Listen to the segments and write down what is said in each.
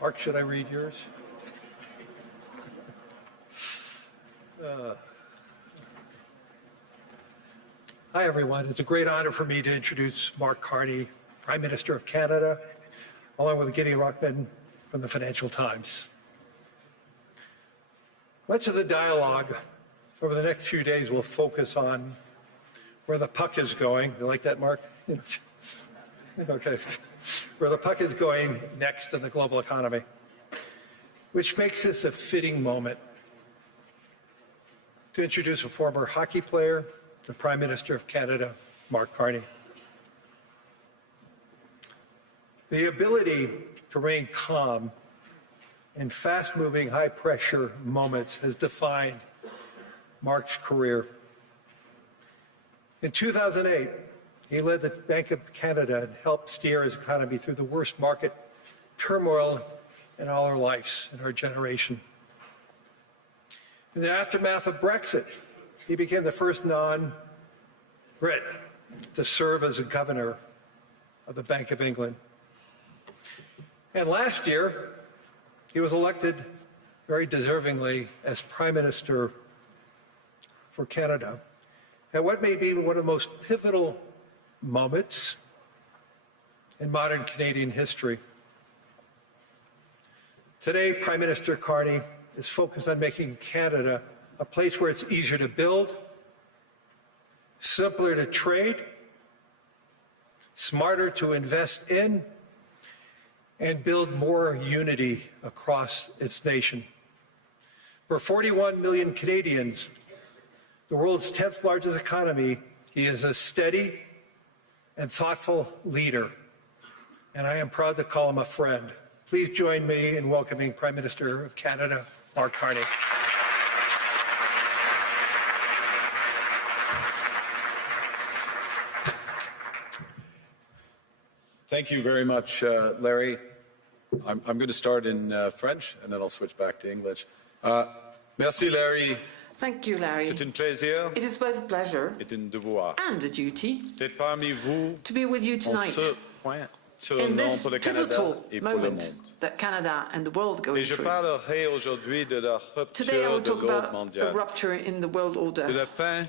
Mark, should I read yours? Hi, everyone. It's a great honor for me to introduce Mark Carney, Prime Minister of Canada, along with Gideon Rockman from the Financial Times. Much of the dialogue over the next few days will focus on where the puck is going. You like that, Mark? Okay. Where the puck is going next in the global economy, which makes this a fitting moment to introduce a former hockey player, the Prime Minister of Canada, Mark Carney. The ability to remain calm in fast-moving, high-pressure moments has defined Mark's career. In 2008, he led the Bank of Canada and helped steer his economy through the worst market turmoil in all our lives, in our generation. In the aftermath of Brexit, he became the first non-Brit to serve as a governor of the Bank of England. And last year, he was elected very deservingly as Prime Minister for Canada at what may be one of the most pivotal moments in modern Canadian history. Today, Prime Minister Carney is focused on making Canada a place where it's easier to build, simpler to trade, smarter to invest in, and build more unity across its nation. For 41 million Canadians, the world's 10th largest economy, he is a steady and thoughtful leader, and I am proud to call him a friend. Please join me in welcoming Prime Minister of Canada, Mark Carney. Thank you very much, Larry. I'm going to start in French, and then I'll switch back to English. Merci, Larry. Thank you, Larry. C'est un plaisir. It is both a pleasure et un devoir and a duty d'être parmi vous to be with you tonight en ce point in tournant this pour le Canada pivotal et pour le moment monde. that Canada and the world go Et je through. parlerai aujourd'hui de la Today I rupture will de talk l'ordre about the mondial, rupture in the world order, de la fin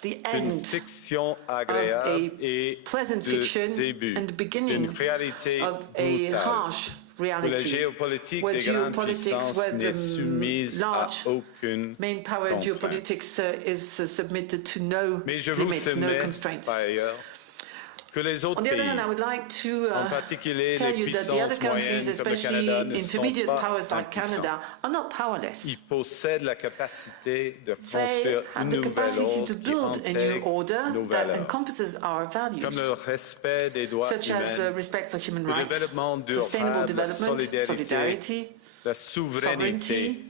the d'une end fiction of agréable a et pleasant de fiction début and the beginning d'une réalité of a brutale. harsh Où la reality, géopolitique where des grandes geopolitics, puissances where n'est soumise the à large aucune main power contrainte. geopolitics is submitted to no Mais je vous limits, no soumets, constraints. par ailleurs, que les autres On the other pays, hand, I would like to en particulier tell les you that the other puissances countries, moyennes comme le especially Canada, ne sont intermediate pas powers like impuissants. Canada, are not powerless. Ils possèdent la capacité de They construire have une the nouvelle capacity ordre to qui build a new intègre order nos that valeurs, encompasses our comme values, le respect des droits such as humains, respect for human le rights, développement sustainable durable, la development, solidarity, la souveraineté sovereignty,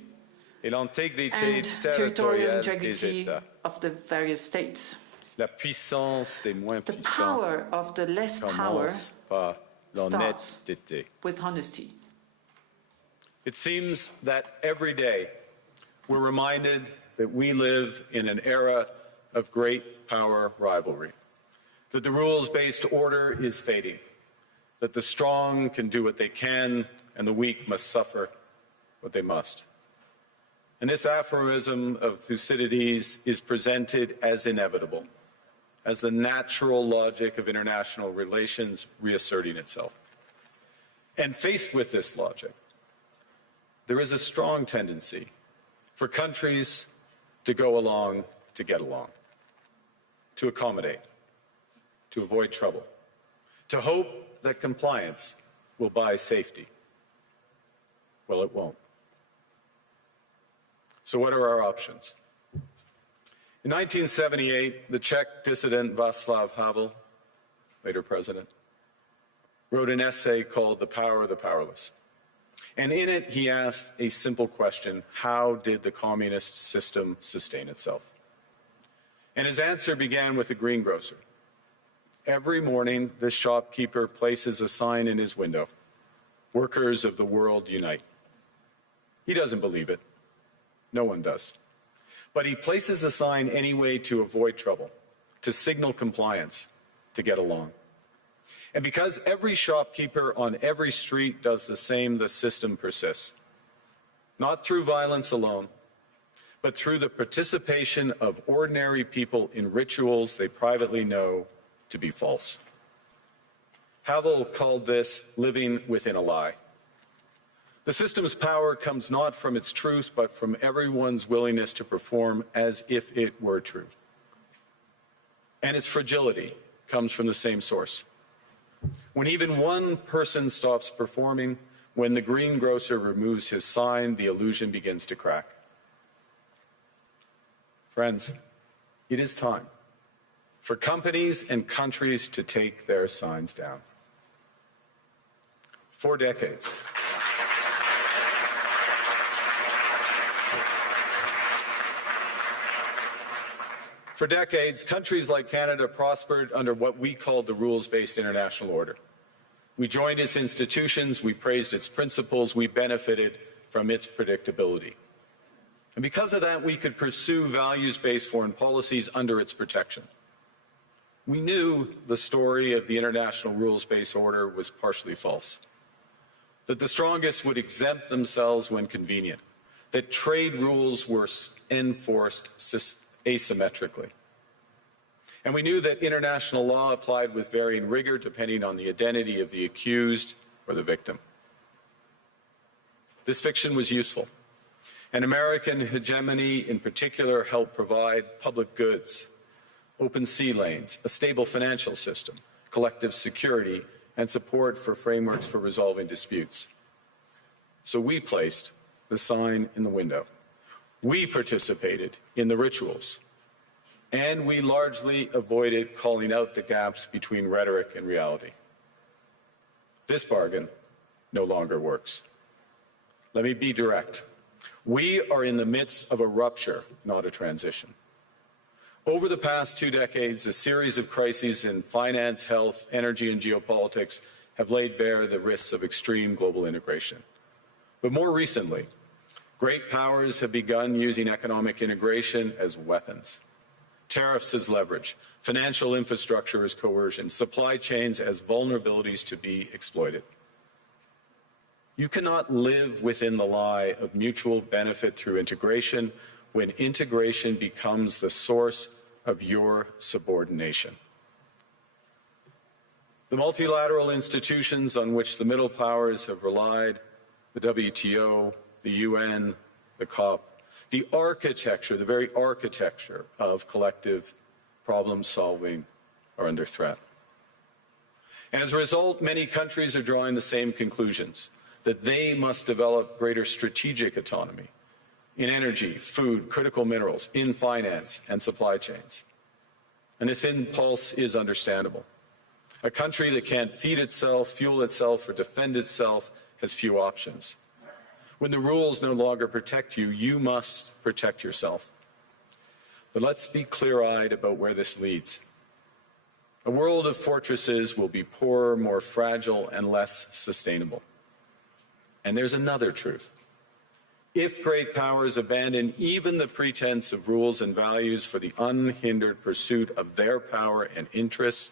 et l'intégrité and territorial territoriale des integrity États. of the various states. La puissance des moins The puissants power of the less power commence par l'honnêteté. with honesty. It seems that every day we're reminded that we live in an era of great power rivalry, that the rules-based order is fading, that the strong can do what they can and the weak must suffer what they must. And this aphorism of Thucydides is presented as inevitable, as the natural logic of international relations reasserting itself. And faced with this logic, there is a strong tendency for countries to go along to get along, to accommodate, to avoid trouble, to hope that compliance will buy safety. Well, it won't. So what are our options? In 1978, the Czech dissident Václav Havel, later president, wrote an essay called The Power of the Powerless. And in it, he asked a simple question: how did the communist system sustain itself? And his answer began with a greengrocer. Every morning, this shopkeeper places a sign in his window: "Workers of the world unite." He doesn't believe it. No one does. But he places the sign anyway to avoid trouble, to signal compliance, to get along. And because every shopkeeper on every street does the same, the system persists. Not through violence alone, but through the participation of ordinary people in rituals they privately know to be false. Havel called this living within a lie. The system's power comes not from its truth, but from everyone's willingness to perform as if it were true. And its fragility comes from the same source. When even one person stops performing, when the greengrocer removes his sign, the illusion begins to crack. Friends, it is time for companies and countries to take their signs down. For decades, countries like Canada prospered under what we called the rules-based international order. We joined its institutions, we praised its principles, we benefited from its predictability. And because of that, we could pursue values-based foreign policies under its protection. We knew the story of the international rules-based order was partially false, that the strongest would exempt themselves when convenient, that trade rules were enforced asymmetrically. And we knew that international law applied with varying rigor depending on the identity of the accused or the victim. This fiction was useful. And American hegemony in particular helped provide public goods, open sea lanes, a stable financial system, collective security, and support for frameworks for resolving disputes. So we placed the sign in the window. We participated in the rituals. And we largely avoided calling out the gaps between rhetoric and reality. This bargain no longer works. Let me be direct. We are in the midst of a rupture, not a transition. Over the past 2 decades, a series of crises in finance, health, energy, and geopolitics have laid bare the risks of extreme global integration. But more recently, great powers have begun using economic integration as weapons. Tariffs as leverage, financial infrastructure as coercion, supply chains as vulnerabilities to be exploited. You cannot live within the lie of mutual benefit through integration when integration becomes the source of your subordination. The multilateral institutions on which the middle powers have relied, the WTO, the UN, the COP, the architecture, the very architecture of collective problem solving are under threat. And as a result, many countries are drawing the same conclusions, that they must develop greater strategic autonomy in energy, food, critical minerals, in finance and supply chains. And this impulse is understandable. A country that can't feed itself, fuel itself, or defend itself has few options. When the rules no longer protect you, you must protect yourself. But let's be clear-eyed about where this leads. A world of fortresses will be poorer, more fragile, and less sustainable. And there's another truth. If great powers abandon even the pretense of rules and values for the unhindered pursuit of their power and interests,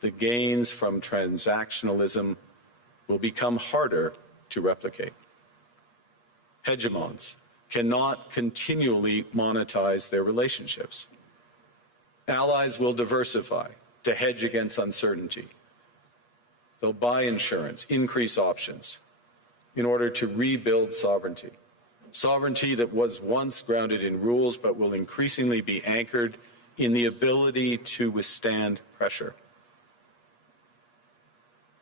the gains from transactionalism will become harder to replicate. Hegemons cannot continually monetize their relationships. Allies will diversify to hedge against uncertainty. They'll buy insurance, increase options in order to rebuild sovereignty. Sovereignty that was once grounded in rules but will increasingly be anchored in the ability to withstand pressure.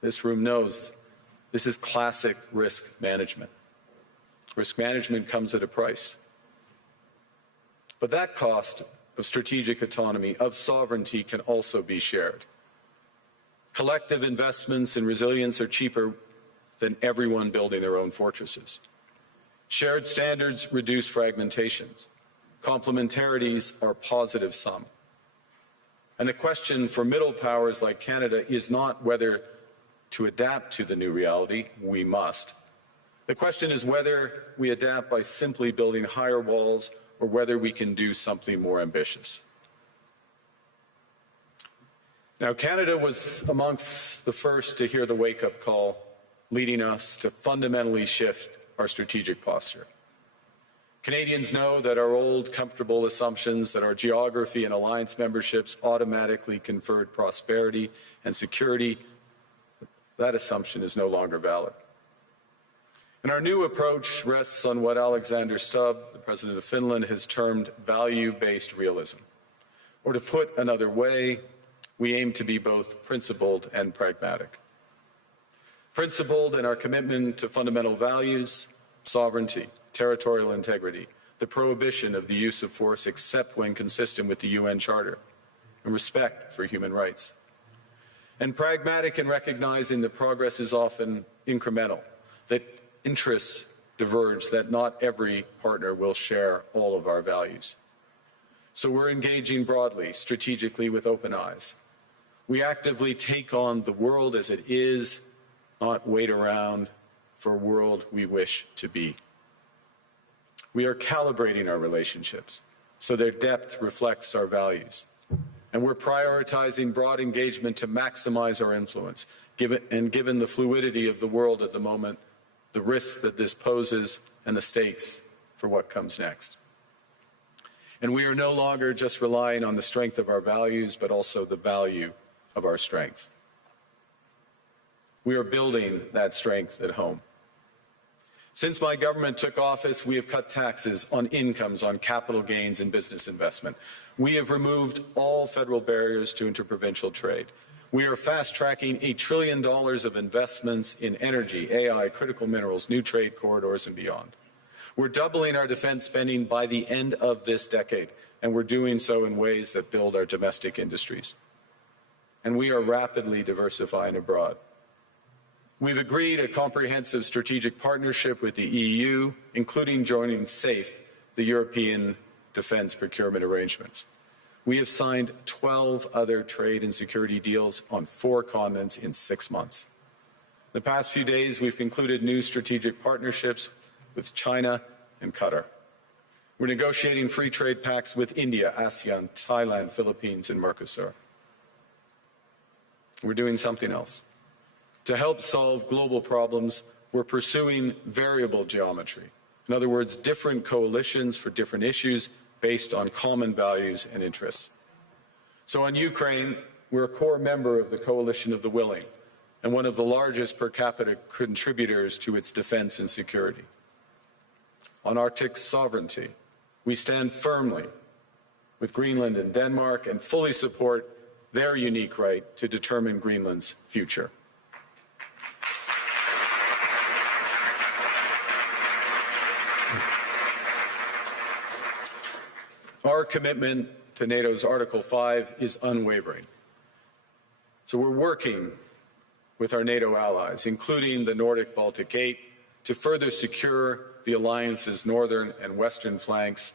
This room knows this is classic risk management. Risk management comes at a price. But that cost of strategic autonomy, of sovereignty, can also be shared. Collective investments in resilience are cheaper than everyone building their own fortresses. Shared standards reduce fragmentations. Complementarities are positive sum. And the question for middle powers like Canada is not whether to adapt to the new reality. We must. The question is whether we adapt by simply building higher walls or whether we can do something more ambitious. Now, Canada was amongst the first to hear the wake-up call, leading us to fundamentally shift our strategic posture. Canadians know that our old, comfortable assumptions that our geography and alliance memberships automatically conferred prosperity and security, that assumption is no longer valid. And our new approach rests on what Alexander Stubb, the President of Finland, has termed value-based realism. Or to put another way, we aim to be both principled and pragmatic. Principled in our commitment to fundamental values, sovereignty, territorial integrity, the prohibition of the use of force except when consistent with the UN Charter, and respect for human rights. And pragmatic in recognizing that progress is often incremental, that interests diverge, that not every partner will share all of our values. So we're engaging broadly, strategically, with open eyes. We actively take on the world as it is, not wait around for a world we wish to be. We are calibrating our relationships so their depth reflects our values. And we're prioritizing broad engagement to maximize our influence, given the fluidity of the world at the moment, the risks that this poses, and the stakes for what comes next. And we are no longer just relying on the strength of our values, but also the value of our strength. We are building that strength at home. Since my government took office, we have cut taxes on incomes, on capital gains and business investment. We have removed all federal barriers to interprovincial trade. We are fast-tracking $1 trillion of investments in energy, AI, critical minerals, new trade corridors, and beyond. We're doubling our defense spending by the end of this decade, and we're doing so in ways that build our domestic industries. And we are rapidly diversifying abroad. We've agreed a comprehensive strategic partnership with the EU, including joining SAFE, the European Defence Procurement Arrangements. We have signed 12 other trade and security deals on 4 continents in 6 months. The past few days, we've concluded new strategic partnerships with China and Qatar. We're negotiating free trade pacts with India, ASEAN, Thailand, Philippines, and Mercosur. We're doing something else. To help solve global problems, we're pursuing variable geometry. In other words, different coalitions for different issues based on common values and interests. So on Ukraine, we're a core member of the Coalition of the Willing and one of the largest per capita contributors to its defense and security. On Arctic sovereignty, we stand firmly with Greenland and Denmark and fully support their unique right to determine Greenland's future. Our commitment to NATO's Article 5 is unwavering. So we're working with our NATO allies, including the Nordic-Baltic 8, to further secure the alliance's northern and western flanks,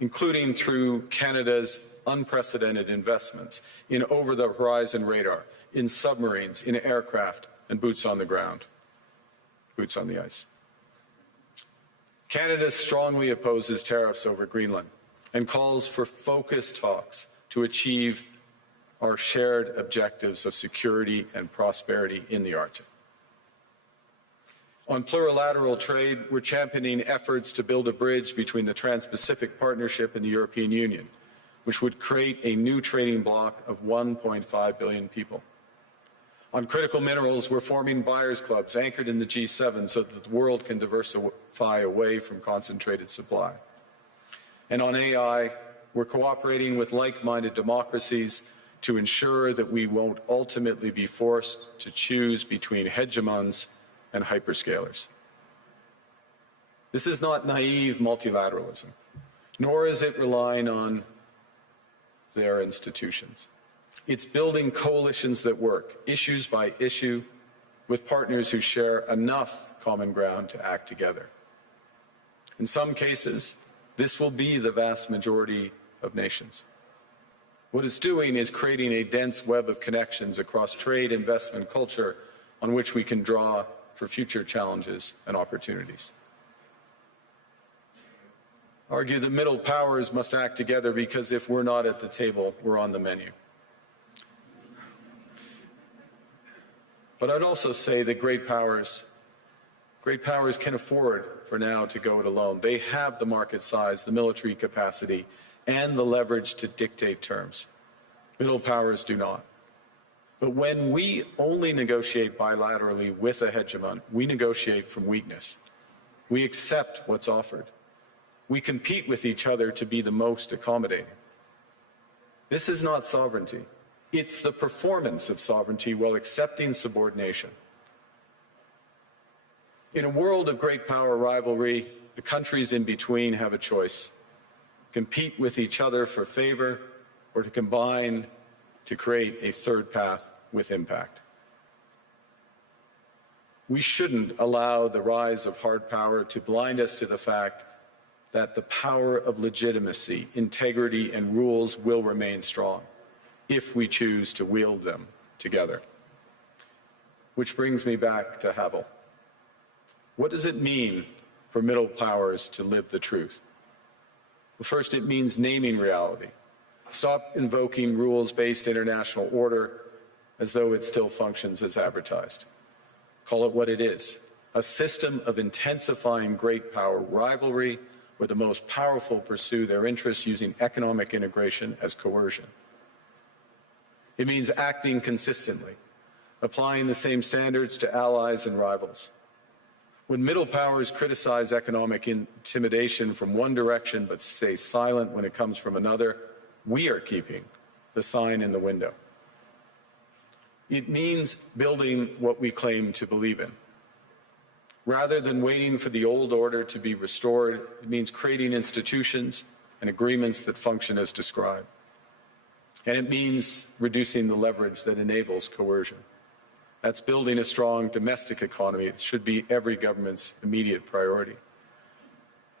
including through Canada's unprecedented investments in over-the-horizon radar, in submarines, in aircraft, and boots on the ground, boots on the ice. Canada strongly opposes tariffs over Greenland and calls for focused talks to achieve our shared objectives of security and prosperity in the Arctic. On plurilateral trade, we're championing efforts to build a bridge between the Trans-Pacific Partnership and the European Union, which would create a new trading bloc of 1.5 billion people. On critical minerals, we're forming buyers' clubs anchored in the G7 so that the world can diversify away from concentrated supply. And on AI, we're cooperating with like-minded democracies to ensure that we won't ultimately be forced to choose between hegemons and hyperscalers. This is not naive multilateralism, nor is it relying on their institutions. It's building coalitions that work, issues by issue, with partners who share enough common ground to act together. In some cases, this will be the vast majority of nations. What it's doing is creating a dense web of connections across trade, investment, culture, on which we can draw for future challenges and opportunities. Argue that middle powers must act together because if we're not at the table, we're on the menu. But I'd also say that great powers can afford for now to go it alone. They have the market size, the military capacity, and the leverage to dictate terms. Middle powers do not. But when we only negotiate bilaterally with a hegemon, we negotiate from weakness. We accept what's offered. We compete with each other to be the most accommodating. This is not sovereignty. It's the performance of sovereignty while accepting subordination. In a world of great power rivalry, the countries in between have a choice: compete with each other for favor, or to combine to create a third path with impact. We shouldn't allow the rise of hard power to blind us to the fact that the power of legitimacy, integrity, and rules will remain strong if we choose to wield them together. Which brings me back to Havel. What does it mean for middle powers to live the truth? Well, first, it means naming reality. Stop invoking rules-based international order as though it still functions as advertised. Call it what it is: a system of intensifying great power rivalry where the most powerful pursue their interests using economic integration as coercion. It means acting consistently, applying the same standards to allies and rivals. When middle powers criticize economic intimidation from one direction but stay silent when it comes from another, we are keeping the sign in the window. It means building what we claim to believe in. Rather than waiting for the old order to be restored, it means creating institutions and agreements that function as described. And it means reducing the leverage that enables coercion. That's building a strong domestic economy. It should be every government's immediate priority.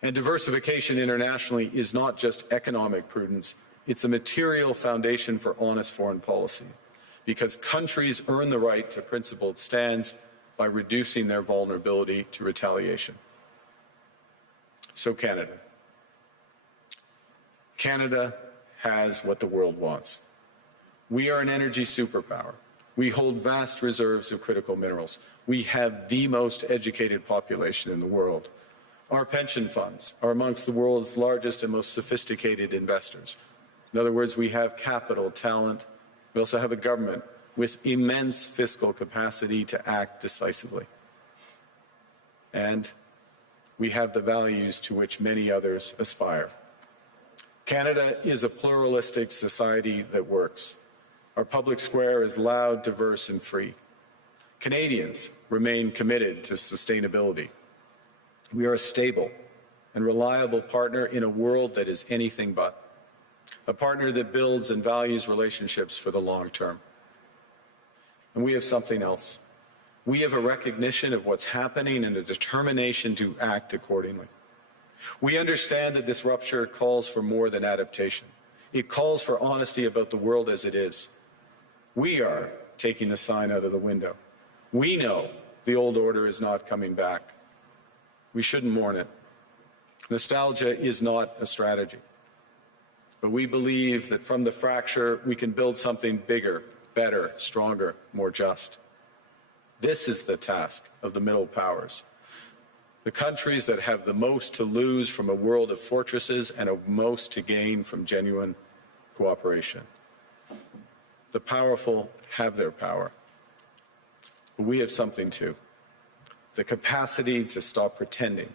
And diversification internationally is not just economic prudence, it's a material foundation for honest foreign policy, because countries earn the right to principled stands by reducing their vulnerability to retaliation. So Canada. Canada has what the world wants. We are an energy superpower. We hold vast reserves of critical minerals. We have the most educated population in the world. Our pension funds are amongst the world's largest and most sophisticated investors. In other words, we have capital, talent. We also have a government with immense fiscal capacity to act decisively. And we have the values to which many others aspire. Canada is a pluralistic society that works. Our public square is loud, diverse, and free. Canadians remain committed to sustainability. We are a stable and reliable partner in a world that is anything but. A partner that builds and values relationships for the long term. And we have something else. We have a recognition of what's happening and a determination to act accordingly. We understand that this rupture calls for more than adaptation. It calls for honesty about the world as it is. We are taking the sign out of the window. We know the old order is not coming back. We shouldn't mourn it. Nostalgia is not a strategy. But we believe that from the fracture, we can build something bigger, better, stronger, more just. This is the task of the middle powers. The countries that have the most to lose from a world of fortresses and the most to gain from genuine cooperation. The powerful have their power. But we have something too. The capacity to stop pretending,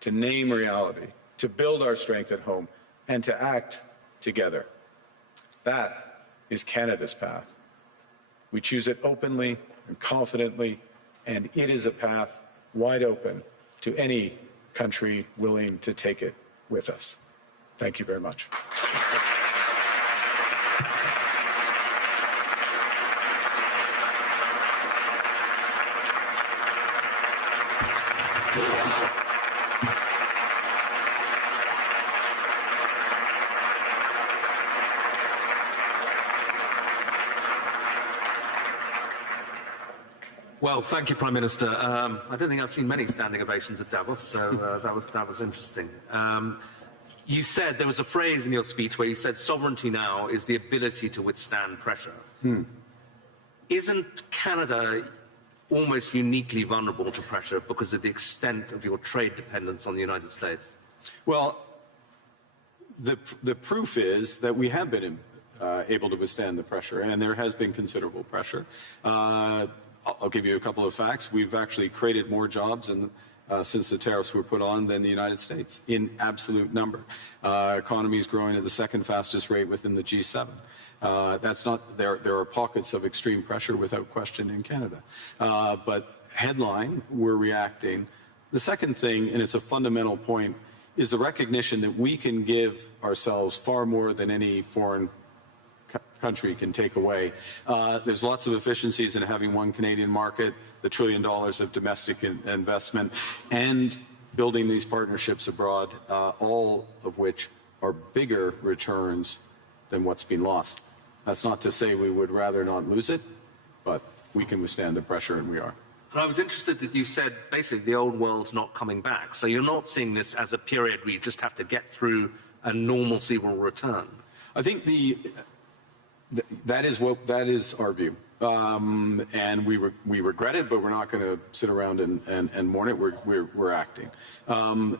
to name reality, to build our strength at home, and to act together. That is Canada's path. We choose it openly and confidently, and it is a path wide open to any country willing to take it with us. Thank you very much. Well, thank you, Prime Minister. I don't think I've seen many standing ovations at Davos, so that was interesting. You said, there was a phrase in your speech where you said sovereignty now is the ability to withstand pressure. Isn't Canada almost uniquely vulnerable to pressure because of the extent of your trade dependence on the United States? Well, the proof is that we have been able to withstand the pressure, and there has been considerable pressure. I'll give you a couple of facts. We've actually created more jobs since the tariffs were put on than the United States in absolute number. Economy is growing at the second fastest rate within the G7. That's not there. There are pockets of extreme pressure, without question, in Canada. But headline, we're reacting. The second thing, and it's a fundamental point, is the recognition that we can give ourselves far more than any foreign country can take away. There's lots of efficiencies in having one Canadian market, the $1 trillion of domestic investment, and building these partnerships abroad, all of which are bigger returns than what's been lost. That's not to say we would rather not lose it, but we can withstand the pressure, and we are. And I was interested that you said basically the old world's not coming back. So you're not seeing this as a period where you just have to get through and normalcy will return. I think that is our view, and we regret it, but we're not going to sit around and mourn it. We're acting, and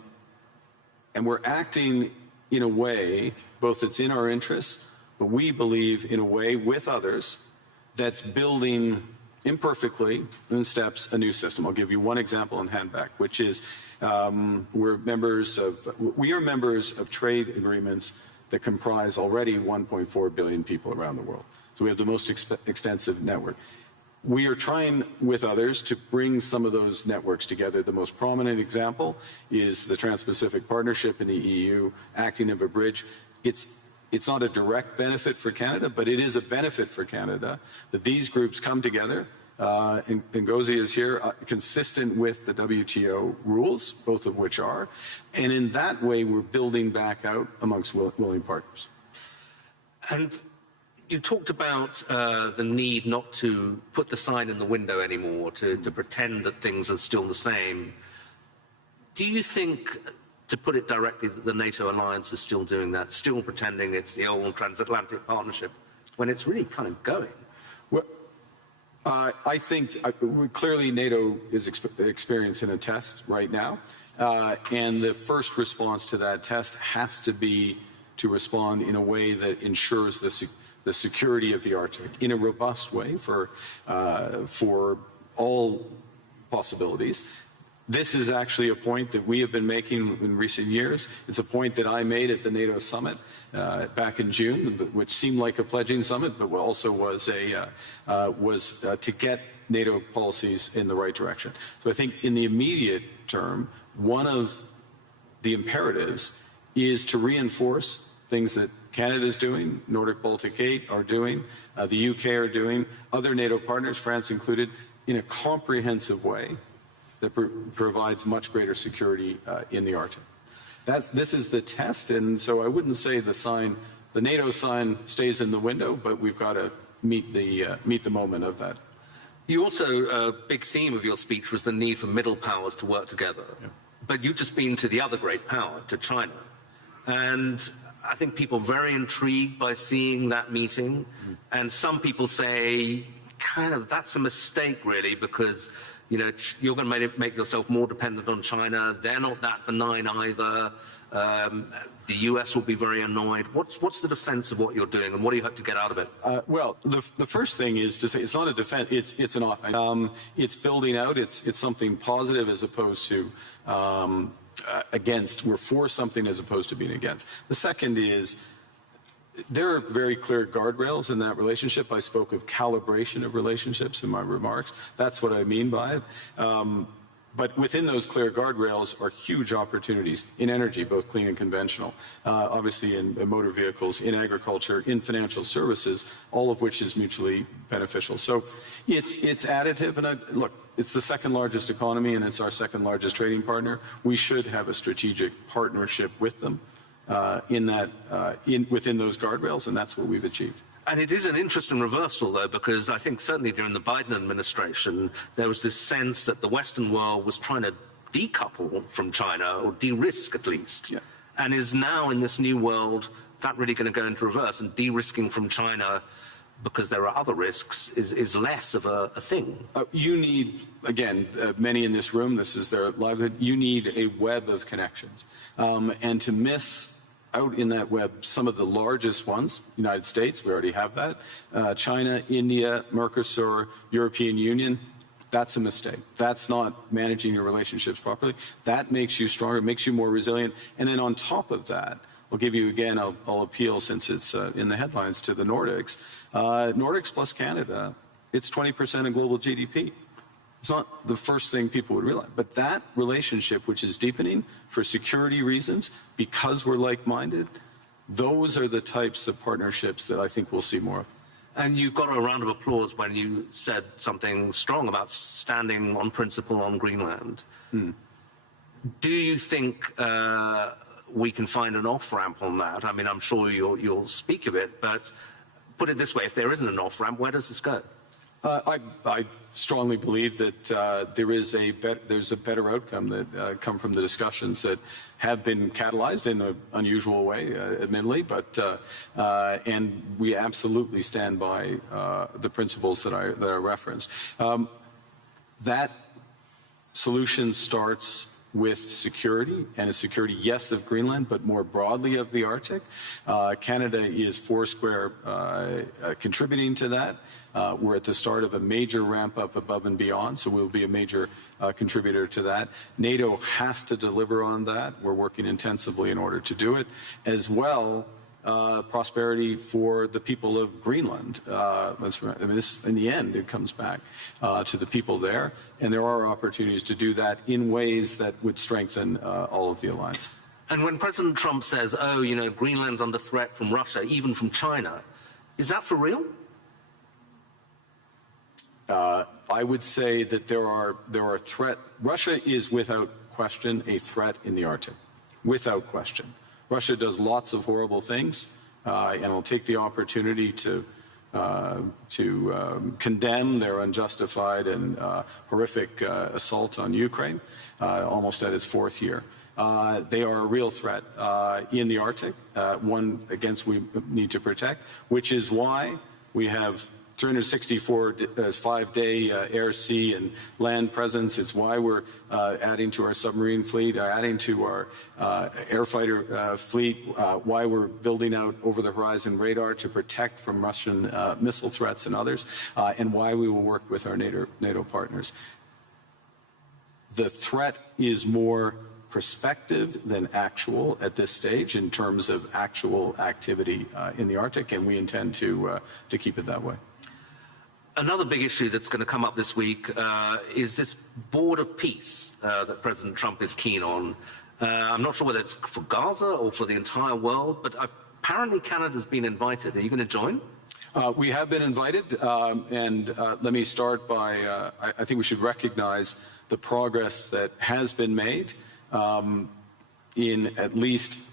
we're acting in a way both that's in our interests, but we believe in a way with others that's building imperfectly in steps a new system. I'll give you one example in handback, which is we are members of trade agreements that comprise already 1.4 billion people around the world. So we have the most extensive network. We are trying with others to bring some of those networks together. The most prominent example is the Trans-Pacific Partnership in the EU, acting as a bridge. It's not a direct benefit for Canada, but it is a benefit for Canada that these groups come together. And Ngozi is here, consistent with the WTO rules, both of which are. And in that way, we're building back out amongst willing partners. And you talked about the need not to put the sign in the window anymore, to pretend that things are still the same. Do you think, to put it directly, that the NATO alliance is still doing that, still pretending it's the old transatlantic partnership, when it's really kind of going? Well, I think clearly NATO is experiencing a test right now, and the first response to that test has to be to respond in a way that ensures the security of the Arctic in a robust way for all possibilities. This is actually a point that we have been making in recent years. It's a point that I made at the NATO summit back in June, which seemed like a pledging summit, but also was to get NATO policies in the right direction. So I think in the immediate term, one of the imperatives is to reinforce things that Canada is doing, Nordic Baltic 8 are doing, the UK are doing, other NATO partners, France included, in a comprehensive way that provides much greater security in the Arctic. This is the test, and so I wouldn't say the NATO sign stays in the window, but we've got to meet the moment of that. You also, a big theme of your speech was the need for middle powers to work together. Yeah. But you've just been to the other great power, to China. And I think people are very intrigued by seeing that meeting. Mm. And some people say, kind of, that's a mistake, really, because you're going to make yourself more dependent on China. They're not that benign either. The US will be very annoyed. What's the defense of what you're doing, and what do you hope to get out of it? Well, the first thing is to say it's not a defense. It's building out. It's something positive as opposed to against. We're for something as opposed to being against. The second is, there are very clear guardrails in that relationship. I spoke of calibration of relationships in my remarks. That's what I mean by it. But within those clear guardrails are huge opportunities in energy, both clean and conventional, obviously in motor vehicles, in agriculture, in financial services, all of which is mutually beneficial. So it's additive. And look, it's the second largest economy, and it's our second largest trading partner. We should have a strategic partnership with them. Within those guardrails, and that's what we've achieved. And it is an interesting reversal, though, because I think certainly during the Biden administration, there was this sense that the Western world was trying to decouple from China, or de-risk at least, yeah. And is now in this new world, that really going to go into reverse, and de-risking from China because there are other risks is less of a thing. You need, again, many in this room, this is their livelihood, you need a web of connections. And to miss out in that web some of the largest ones, United States, we already have that, China, India, Mercosur, European Union, that's a mistake. That's not managing your relationships properly. That makes you stronger, makes you more resilient. And then on top of that, I'll give you again, I'll appeal since it's in the headlines to the Nordics. Nordics plus Canada, it's 20% of global GDP. It's not the first thing people would realize. But that relationship, which is deepening for security reasons, because we're like-minded, those are the types of partnerships that I think we'll see more of. And you got a round of applause when you said something strong about standing on principle on Greenland. Do you think we can find an off-ramp on that? I mean, I'm sure you'll speak of it, but put it this way, if there isn't an off-ramp, where does this go? I strongly believe that there's a better outcome that come from the discussions that have been catalyzed in an unusual way, admittedly, but and we absolutely stand by the principles that I referenced. That solution starts with security, and a security, yes, of Greenland, but more broadly of the Arctic. Canada is foursquare contributing to that. We're at the start of a major ramp up above and beyond, so we'll be a major contributor to that. NATO has to deliver on that. We're working intensively in order to do it. As well, prosperity for the people of Greenland. In the end, it comes back to the people there, and there are opportunities to do that in ways that would strengthen all of the alliance. And when President Trump says, oh, you know, Greenland's under threat from Russia, even from China, is that for real? I would say that there are threats. Russia is without question a threat in the Arctic, without question. Russia does lots of horrible things, and will take the opportunity to condemn their unjustified and horrific assault on Ukraine, almost at its fourth year. They are a real threat in the Arctic, one against we need to protect, which is why we have 364 5-day air, sea, and land presence. It's why we're adding to our submarine fleet, adding to our air fighter fleet, why we're building out over-the-horizon radar to protect from Russian missile threats and others, and why we will work with our NATO partners. The threat is more prospective than actual at this stage in terms of actual activity in the Arctic, and we intend to keep it that way. Another big issue that's going to come up this week is this board of peace that President Trump is keen on. I'm not sure whether it's for Gaza or for the entire world, but apparently Canada's been invited. Are you going to join? We have been invited, and let me start by, I think we should recognize the progress that has been made in at least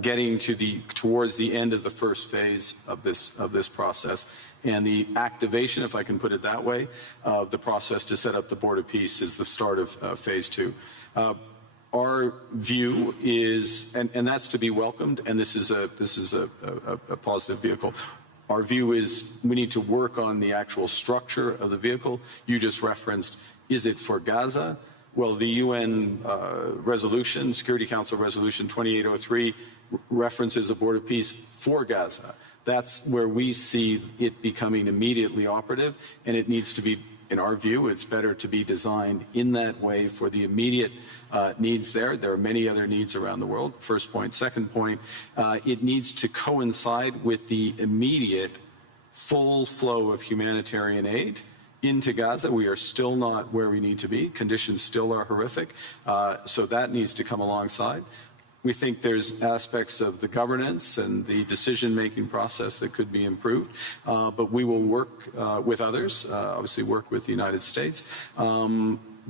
getting towards the end of the first phase of this process. And the activation, if I can put it that way, of the process to set up the Board of Peace is the start of phase 2. Our view is, and that's to be welcomed, and this is a positive vehicle. Our view is we need to work on the actual structure of the vehicle. You just referenced, is it for Gaza? Well, the UN resolution, Security Council Resolution 2803, references a Board of Peace for Gaza. That's where we see it becoming immediately operative, and it needs to be, in our view, it's better to be designed in that way for the immediate needs there. There are many other needs around the world, first point. Second point, it needs to coincide with the immediate full flow of humanitarian aid into Gaza. We are still not where we need to be. Conditions still are horrific, so that needs to come alongside. We think there's aspects of the governance and the decision-making process that could be improved, but we will work with others, obviously work with the United States,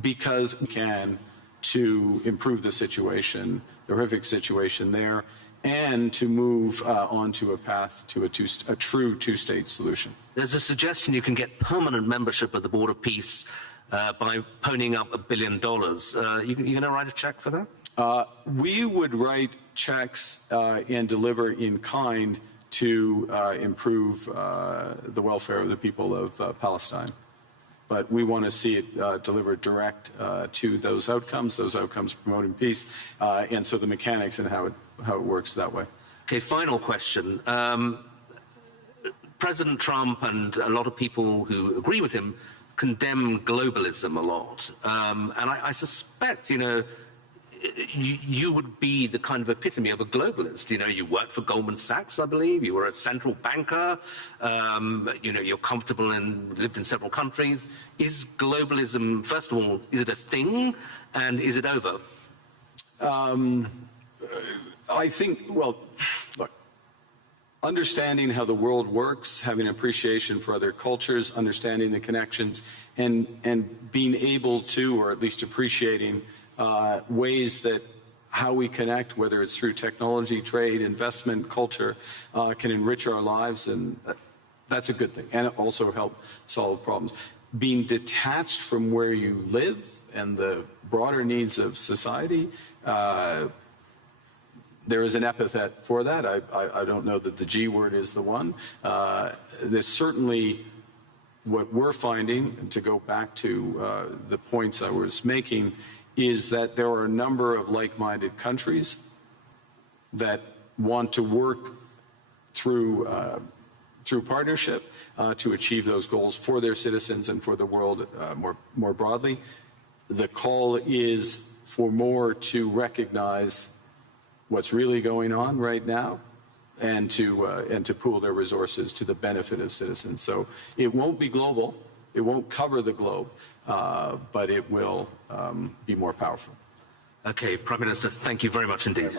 because we can to improve the situation, the horrific situation there, and to move onto a path to a true two-state solution. There's a suggestion you can get permanent membership of the Board of Peace by ponying up $1 billion. You going to write a check for that? We would write checks and deliver in kind to improve the welfare of the people of Palestine. But we want to see it delivered direct to those outcomes promoting peace, and so the mechanics and how it works that way. Okay, final question. President Trump and a lot of people who agree with him condemn globalism a lot. And I suspect, you would be the kind of epitome of a globalist. You worked for Goldman Sachs, I believe. You were a central banker. You're comfortable and lived in several countries. Is globalism, first of all, is it a thing, and is it over? I think, well, look, understanding how the world works, having appreciation for other cultures, understanding the connections, and being able to, or at least appreciating ways that how we connect, whether it's through technology, trade, investment, culture, can enrich our lives, and that's a good thing, and also help solve problems. Being detached from where you live and the broader needs of society, there is an epithet for that. I don't know that the G word is the one. There's certainly what we're finding, and to go back to the points I was making, is that there are a number of like-minded countries that want to work through partnership to achieve those goals for their citizens and for the world more broadly. The call is for more to recognize what's really going on right now, and to pool their resources to the benefit of citizens. So it won't be global, it won't cover the globe, but it will be more powerful. Okay, Prime Minister, thank you very much indeed.